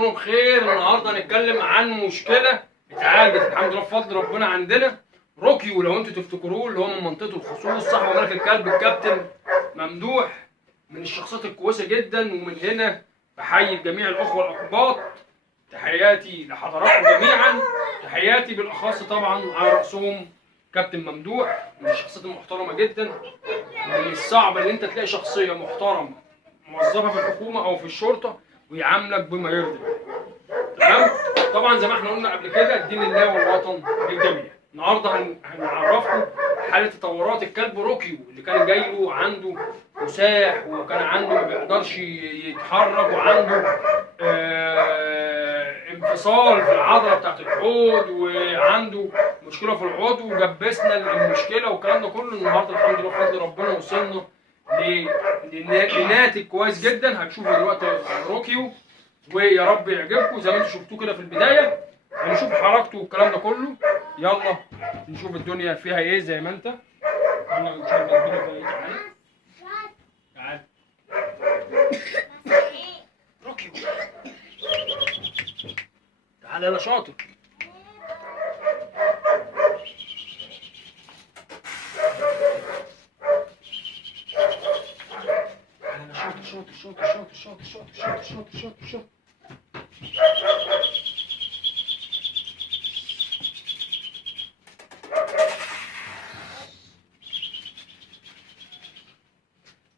تكونوا بخير. النهارده هنتكلم عن مشكله اتعالجت الحمد لله بفضل ربنا عندنا. روكيو لو انتوا تفتكروه اللي هو من منطقه الخصوص صاحب ملك الكلب الكابتن ممدوح، من الشخصيات الكويسه جدا. ومن هنا بحيي جميع الاخوه الاقباط، تحياتي لحضراتكم جميعا، تحياتي بالاخص طبعا على راسهم كابتن ممدوح، من الشخصيات المحترمه جدا. من الصعب ان انت تلاقي شخصيه محترمه موظفه في الحكومه او في الشرطه ويعاملك بما يرضي. تمام؟ طبعا زي ما احنا قلنا قبل كده، الدين لله والوطن للجميع. النهارده هنعرفكم حاله تطورات الكلب روكيو اللي كان جاي له عنده مساح، وكان عنده ما بيقدرش يتحرك، وعنده انفصال في العضله بتاعت الحوض، وعنده مشكله في الحوض، وجبسنا المشكله والكلام ده كله. النهارده الحمد لله بفضل ربنا وصلنا لناتج كويس جدا. هتشوفوا دلوقتي روكيو ويا رب يعجبكم زي ما انتم شفتوه كده في البدايه. هنشوف حركته والكلام ده كله. يلا نشوف الدنيا فيها ايه زي ما انت. يلا نشوف الدنيا فيها ايه. تعال روكيو، تعال يا شاطر. شاطر شاطر شاطر شاطر شاطر شاطر شاطر شاطر شاطر.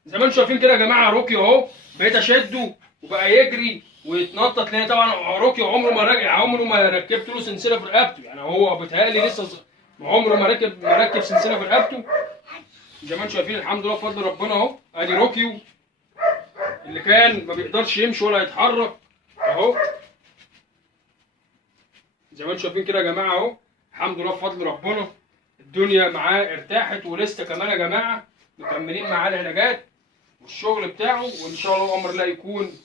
زي ما انتم شايفين كده يا جماعه، روكيو اهو بقيت اشده وبقى يجري ويتنطط. لان طبعا روكيو عمره ما ركبت له سلسله في رقبته، يعني هو بيتهيألي لسه عمره ما ركب سلسله في رقبته. زي ما انتم شايفين الحمد لله بفضل ربنا اهو. ادي روكيو اللي كان ما بيقدرش يمشي ولا يتحرك اهو. زي ما انتم شايفين كده يا جماعه اهو، الحمد لله بفضل ربنا الدنيا معاه ارتاحت. ولسه كمان يا جماعه مكملين معاه العلاجات والشغل بتاعه، وان شاء الله بامر الله يكون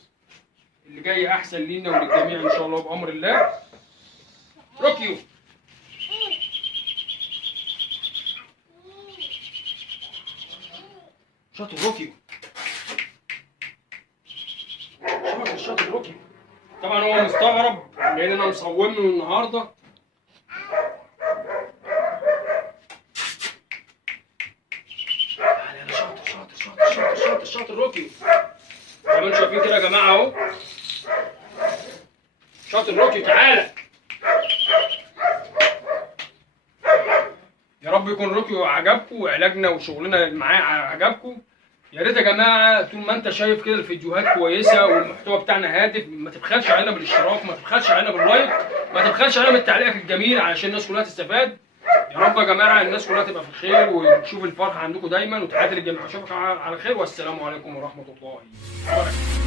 اللي جاي احسن لينا وللجميع ان شاء الله بامر الله. روكيو شاطر، روكيو شاطر شاطر روكيو. طبعا هو مستغرب لان انا مصوم له النهارده. شاطر روكيو. زي ما انتم شايفين كده يا جماعه اهو. شاطر روكيو، تعالى. يا رب يكون روكيو عجبكم وعلاجنا وشغلنا معاه عجبكم. يا ريت يا جماعه طول ما انت شايف كده الفيديوهات كويسه والمحتوى بتاعنا هادف، ما تبخلش علينا بالاشتراك، ما تبخلش علينا باللايك، ما تبخلش علينا بالتعليق الجميل علشان الناس كلها تستفاد. يا رب يا جماعه الناس كلها تبقى في خير وتشوف الفرحه عندكم دايما. وتحياتي للجميع، اشوفك على خير والسلام عليكم ورحمه الله وبركاته.